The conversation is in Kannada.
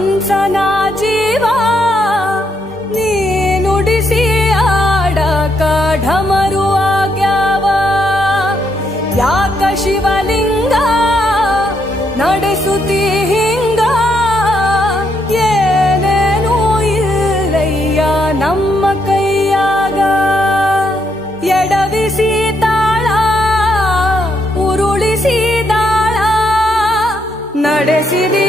ಮನ್ಸನ ಜೀವ ನೀ ನುಡಿಸಿ ಆಡಕ ಢಮರು ಆಗ್ಯಾವ ಯಾಕ ಶಿವಲಿಂಗ ನಡೆಸುತ್ತಿ ಹಿಂಗ ಏನೇನೂ ಇಲ್ಲಯ್ಯ ನಮ್ಮ ಕೈಯಾಗ ಎಡವಿಸಿ ತಾಳ ಉರುಳಿಸಿ ದಾಳ ನಡೆಸಿದಿ